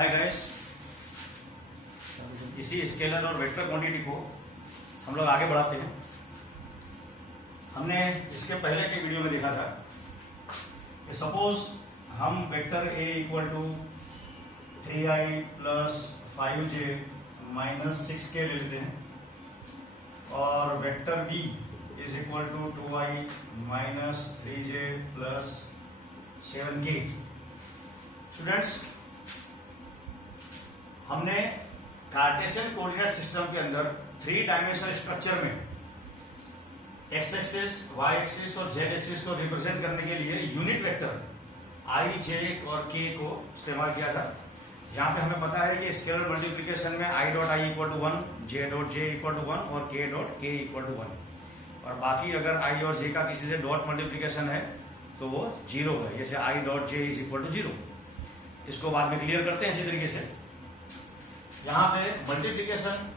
Hi guys, इसी scalar और vector quantity को हम लोग आगे बढ़ाते हैं। हमने इसके पहले के वीडियो में देखा था कि सपोज हम vector a equal to 3i plus 5j minus 6k ले लेते हैं और vector b is equal to 2i minus 3j plus 7k। Students, हमने कार्टेशियन कोऑर्डिनेट सिस्टम के अंदर 3 डायमेंशनल स्ट्रक्चर में एक्स एक्सिस, वाई एक्सिस और जेड एक्सिस को रिप्रेजेंट करने के लिए यूनिट वेक्टर आई, जे और के को इस्तेमाल किया था। जहां पे हमें पता है कि स्केलर मल्टीप्लिकेशन में I dot I equal to 1, J dot J equal to 1 और के डॉट के इक्वल टू 1। और बाकी अगर आई और जे का किसी से डॉट मल्टीप्लिकेशन है तो वो 0 है, जैसे I dot J is equal to 0। इसको बाद में क्लियर करते हैं इसी तरीके से। यहाँ पे मल्टीप्लिकेशन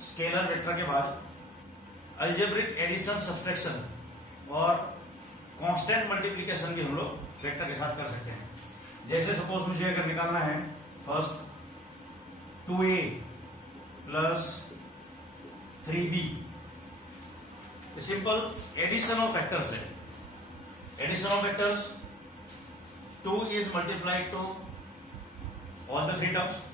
स्केलर वेक्टर के बाद अलजेब्रिक एडिशन, सब्सट्रैक्शन और कांस्टेंट मल्टीप्लिकेशन भी हम लोग वेक्टर के साथ कर सकते हैं। जैसे सपोज मुझे अगर निकालना है first 2a plus 3b, simple addition of vectors है। Addition of vectors 2 is multiplied to all the 3 terms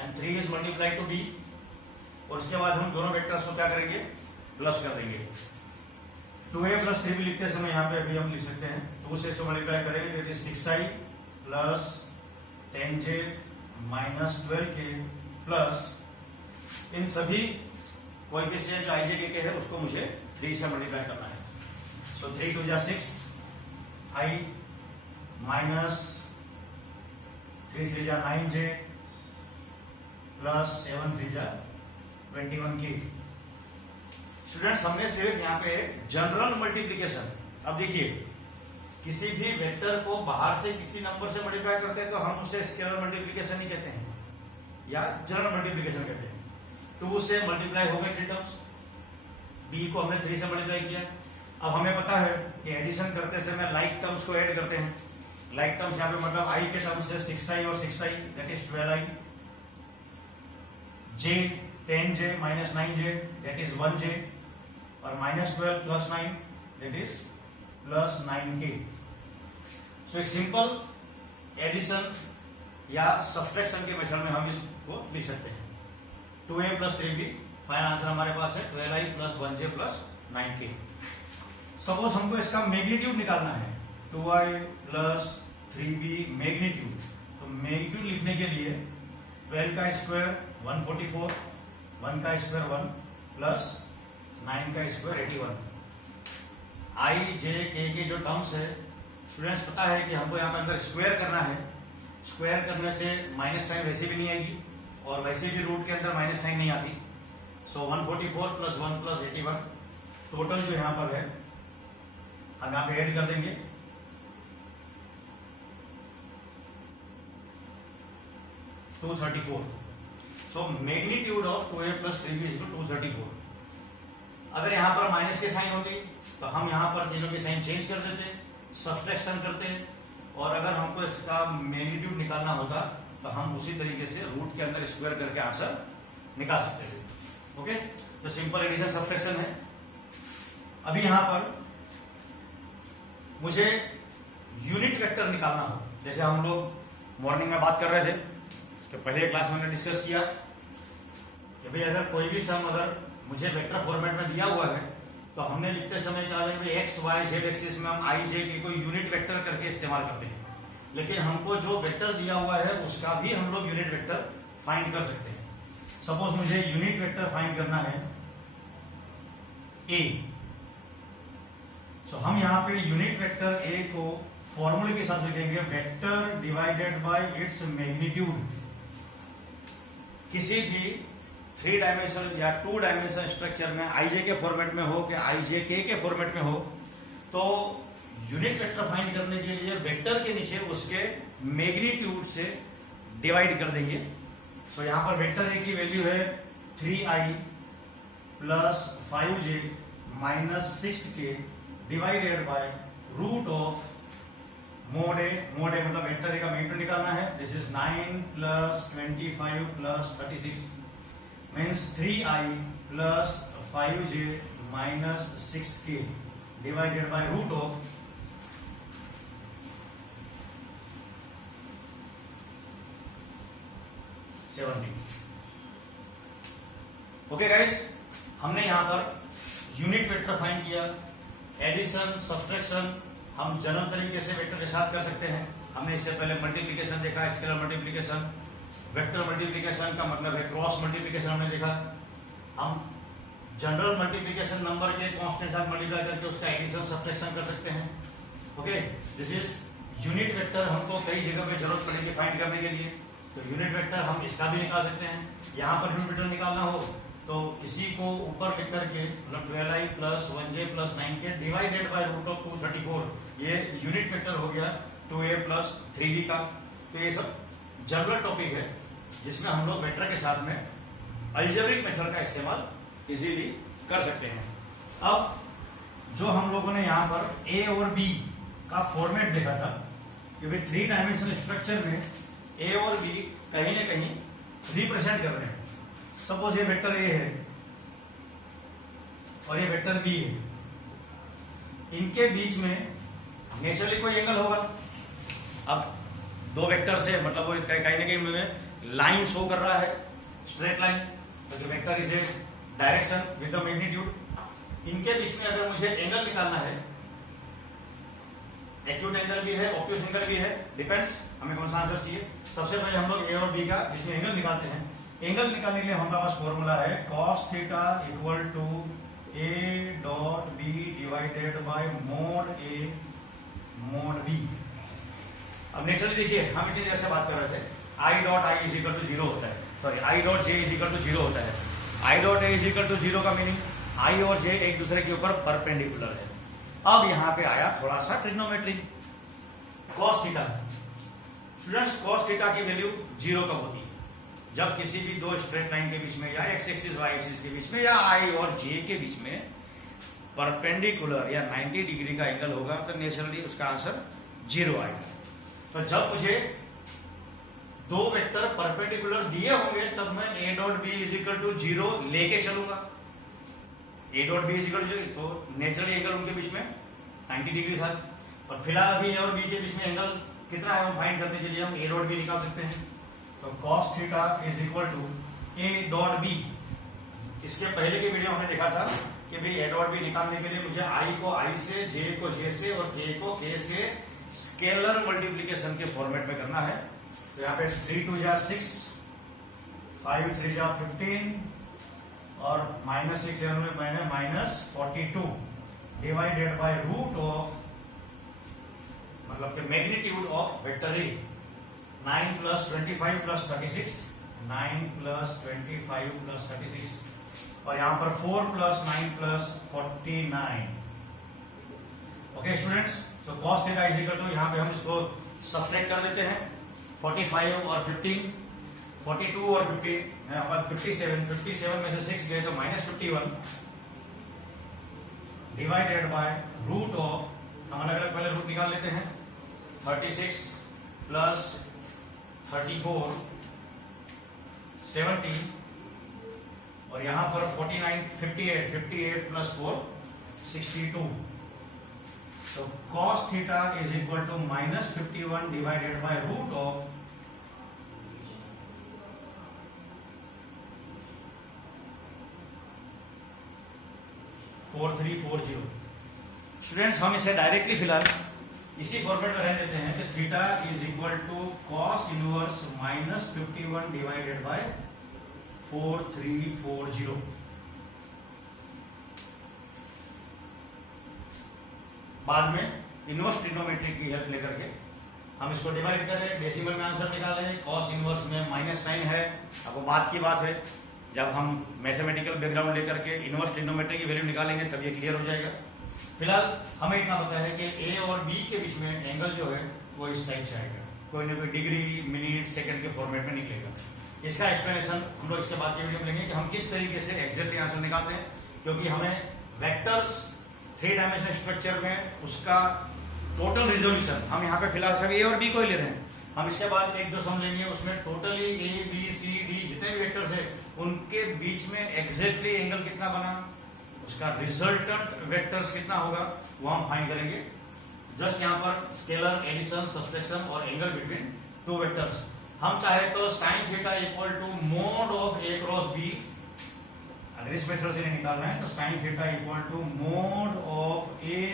and 3 is multiplied to b, और इसके बाद हम दोनों वेक्टर्स को क्या करेंगे, प्लस कर देंगे। 2a प्लस 3b लिखते समय यहाँ पे अभी हम लिख सकते हैं 2 से इसको मल्टीप्लाई करेंगे तो 6i plus 10j minus 12k plus इन सभी कोएफिशिएंट जो i, j, k है उसको मुझे 3 से मल्टीप्लाई करना है। सो 3 2 जा 6, i माइनस 3 3 जा 9j प्लस 7 3 जा 21k। स्टूडेंट्स, हमने सिर्फ यहाँ पे जनरल मल्टीप्लिकेशन, अब देखिए किसी भी वेक्टर को बाहर से किसी नंबर से मल्टीप्लाई करते हैं तो हम उसे स्केलर मल्टीप्लिकेशन ही कहते हैं या जनरल मल्टीप्लिकेशन कहते हैं। 2 से मल्टीप्लाई हो गए 3 टर्म्स, b को हमने 3 से मल्टीप्लाई किया। अब हमें पता है कि एडिशन करते समय लाइक टर्म्स को ऐड करते हैं। लाइक टर्म्स यहाँ पे मतलब i के टर्म्स से 6i और 6i that is 12i, j 10j minus 9j that is 1j और minus 12 plus 9 that is plus 9k। सो एक सिंपल एडिशन या सब्सट्रैक्शन के मेथड में हम इसको लिख सकते हैं। 2a plus 3b, final answer हमारे पास है 12i plus 1j plus 9k। Suppose हमको इसका मैग्नीट्यूड निकालना है, 2i प्लस 3b मैग्नीट्यूड। तो मैग्नीट्यूड लिखने के लिए 12 का स्क्वायर 144, 1 का स्क्वायर 1 प्लस 9 का स्क्वायर 81। i, j, k के जो टर्म्स है स्टूडेंट्स, पता है कि हमको यहाँ पे अंदर स्क्वायर करना है। स्क्वायर करने से माइनस साइन वैसे भी नहीं आएगी और वैसे भी रूट के अंदर माइनस साइन नहीं आती। सो 144 प्लस 1 प्लस 81 टोटल जो यहाँ पर है हम यहाँ पे ऐड कर देंगे। To 234। So magnitude of 2a plus 3b is 234। अगर यहाँ पर माइनस के साइन होती तो हम यहाँ पर तीनों के साइन चेंज कर देते, सब्सट्रैक्शन करते, और अगर हमको इसका मैग्नीट्यूड निकालना होता तो हम उसी तरीके से रूट के अंदर स्क्वायर करके आंसर निकाल सकते थे। ओके, तो सिंपल एडिशन सब्सट्रैक्शन है। अभी यहाँ पर मुझे यूनिट वेक्टर निकालना हो, जैसे हम लोग मॉर्निंग में बात कर रहे थे कि पहले क्लास में हमने डिस्कस किया कि भाई अगर कोई भी सम अगर मुझे वेक्टर फॉर्मेट में दिया हुआ है तो हमने लिखते समय क्या है कि एक्स वाई जेड एक्सिस में हम आई जे के कोई यूनिट वेक्टर करके इस्तेमाल करते हैं, लेकिन हमको जो वेक्टर दिया हुआ है उसका भी हम लोग यूनिट वेक्टर फाइंड कर सकते हैं। सपोज मुझे यूनिट वेक्टर फाइंड करना है ए, सो हम यहाँ पे यूनिट वेक्टर ए को फॉर्मूले के साथ लिखेंगे vector divided by its magnitude. किसी भी 3 डायमेंशन या 2 डायमेंशन स्ट्रक्चर में आई जे के फॉर्मेट में हो कि आई जे के फॉर्मेट में हो तो यूनिट वेक्टर फाइंड करने के लिए वेक्टर के नीचे उसके मैग्नीट्यूड से डिवाइड कर देंगे। सो यहाँ पर वेक्टर ए की वैल्यू है 3i plus 5j minus 6k divided by root of mod A मतलब वेक्टर ए का मैग्नीट्यूड निकालना है। This is 9 plus 25 plus 36 means 3i plus 5j minus 6k divided by root of 70। Okay guys, हमने यहां पर unit vector find किया। Addition, subtraction हम general तरीके से वेक्टर के साथ कर सकते हैं। हमने इससे पहले मल्टीप्लिकेशन देखा, स्केलर मल्टीप्लिकेशन। वेक्टर मल्टीप्लिकेशन का मतलब है क्रॉस मल्टीप्लिकेशन हमने देखा। हम जनरल मल्टीप्लिकेशन नंबर के कांस्टेंट साथ मल्टीप्लाई करके उसका एडिशन सब्सट्रैक्शन कर सकते हैं। Okay, this is unit vector. हमको कई जगह पे जरूरत पड़ेगी फाइंड करने के लिए, तो यूनिट वेक्टर हम इसका भी निकाल सकते हैं। यहाँ पर यूनिट वेक्टर निकालना हो तो इसी को ऊपर लिख करके मतलब 12i plus 1j plus 9k divided by root of 234, ये यूनिट वेक्टर हो गया 2a प्लस 3b का। तो ये सब जनरल टॉपिक है जिसमें हम लोग वेक्टर के साथ में अलजेब्रिक मेथड का इस्तेमाल इजीली कर सकते हैं। अब जो हम लोगों ने यहाँ पर a और b का फॉर्मेट देखा था कि भाई 3 डायमेंशनल स्ट्रक्चर में a और b कहीं ना कहीं रिप्रेजेंट कर रहे हैं। सपोज ये वेक्टर a है और ये वेक्टर b है, इनके बीच में नेचुरली कोई एंगल होगा। अब दो वेक्टर से मतलब वो कहीं ना कहीं लाइन शो कर रहा है, स्ट्रेट लाइन, तो vector is a direction with the magnitude. इनके बीच में अगर मुझे एंगल निकालना है, एक्यूट एंगल भी है, ऑब्ट्यूज एंगल भी है, डिपेंड्स हमें कौन सा आंसर चाहिए। सबसे पहले हम लोग ए और बी का बीच में एंगल निकालते हैं। एंगल निकालने के लिए हमारे पास फॉर्मूला है cos theta equal to a dot b divided by mod a mod b। अब नेचुरली देखिए हम इतनी देर से बात कर रहे थे i dot i is equal to 0 होता है, sorry i dot j is equal to 0 होता है। i dot a is equal to 0 का मीनिंग i और j एक दूसरे के ऊपर परपेंडिकुलर है। अब यहाँ पे आया थोड़ा सा trigonometry. cos theta, students cos theta की वैल्यू 0 कब होती है? जब किसी भी दो स्ट्रेट लाइन के बीच में या x एक्सिस y एक्सिस के बीच में या i और j के बीच में परपेंडिकुलर या 90 डिग्री का एंगल होगा तो नेचुरली उसका आंसर 0 आएगा। तो जब मुझे दो वेक्टर परपेंडिकुलर दिए होंगे तब मैं a dot b is equal to 0 लेके चलूंगा। a dot b is equal to 0 तो नेचुरली एंगल उनके बीच में 90 डिग्री था। और फिलहाल अभी a और b के बीच में एंगल कितना है वो फाइंड करने के लिए हम a डॉट b निकाल सकते हैं। तो cos theta is equal to a dot b। इसके पहले की वीडियो हमने देखा था कि भाई a डॉट b निकालने के लिए मुझे i को i से, j को j से और k को k से स्केलर मल्टीप्लिकेशन के फॉर्मेट में करना है। तो यहाँ पे 3 2 जा 6, 5 3 जा 15 और -6 में मैंने -42 डिवाइडेड बाय रूट ऑफ मतलब कि magnitude of vector A 9 plus 25 plus 36, 9 plus 25 plus 36 और यहाँ पर 4 प्लस 9 प्लस 49। ओके स्टूडेंट्स, तो cos theta is equal to यहाँ पे हम इसको सब्ट्रैक्ट कर देते हैं 45 और 15, 42 और 50 यहाँ पर 57 में से 6 गए तो -51 डिवाइडेड बाय रूट ऑफ, हम अलग अलग पहले रूट निकाल लेते हैं, 36 प्लस 34 70 और यहां पर 49 58 प्लस 4 62। तो cos theta is equal to -51 divided by root of 4340। Students हम इसे डायरेक्टली फिलहाल इसी फॉर्मेट में रह देते हैं कि theta is equal to cos inverse -51 divided by 4340। बाद में इनवर्स ट्रिग्नोमेट्री की हेल्प लेकर के हम इसको डिवाइड करें, डेसिमल में आंसर निकालें। cos इनवर्स में माइनस साइन है, अब वो बात की बात है, जब हम मैथमेटिकल बैकग्राउंड लेकर के इनवर्स ट्रिग्नोमेट्री की वैल्यू निकालेंगे तब ये क्लियर हो जाएगा। फिलहाल हमें इतना पता है कि ए और बी के बीच में एंगल जो है वो इस टाइप से आएगा, कोई ना कोई डिग्री मिनट सेकंड के फॉर्मेट में निकलेगा। इसका एक्सप्लेनेशन हम लोग इसके बाद की वीडियो में लेंगे कि हम किस तरीके से एग्जैक्टली आंसर निकालते हैं, क्योंकि हमें वेक्टर्स 3 डायमेंशनल स्ट्रक्चर में उसका टोटल रिजोल्यूशन हम यहाँ पे फिलहाल सब ए और बी को ही ले रहे हैं। हम इसके बाद एक जो सम लेंगे उसमें totally A B C D जितने भी वेक्टर्स है उनके बीच में एग्जैक्टली एंगल कितना बना, उसका रिजल्टेंट वेक्टर्स कितना होगा वो हम फाइंड करेंगे। जस्ट यहाँ पर स्केलर एडिशन सब्सट्रैक्शन और एंगल बिटवीन टू वेक्टर्स। हम चाहे तो sine theta equal to mod of A cross B, अगर इस मेथड से निकालना है तो sine theta equal to mod of A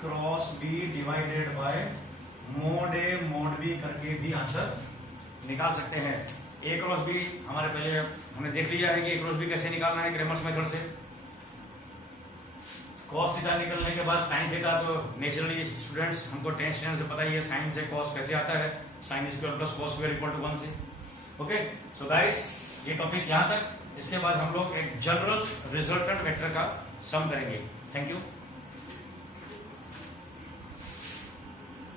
cross B divided by mod A mod B करके भी आंसर निकाल सकते हैं। ए क्रॉस बी हमारे पहले हमने देख लिया है कि ए क्रॉस बी कैसे निकालना है क्रेमर्स मेथड से। कॉस थीटा निकलने के बाद साइन थीटा, तो नेचुरली स्टूडेंट्स हमको 10th स्टैंडर्ड से पता ही है साइन से कॉस कैसे आता है, sine square plus cos square equal to 1 से। ओके सो गाइस ये टॉपिक यहाँ तक, इसके बाद हम लोग एक जनरल रिजल्टेंट वेक्टर का सम करेंगे। Thank you.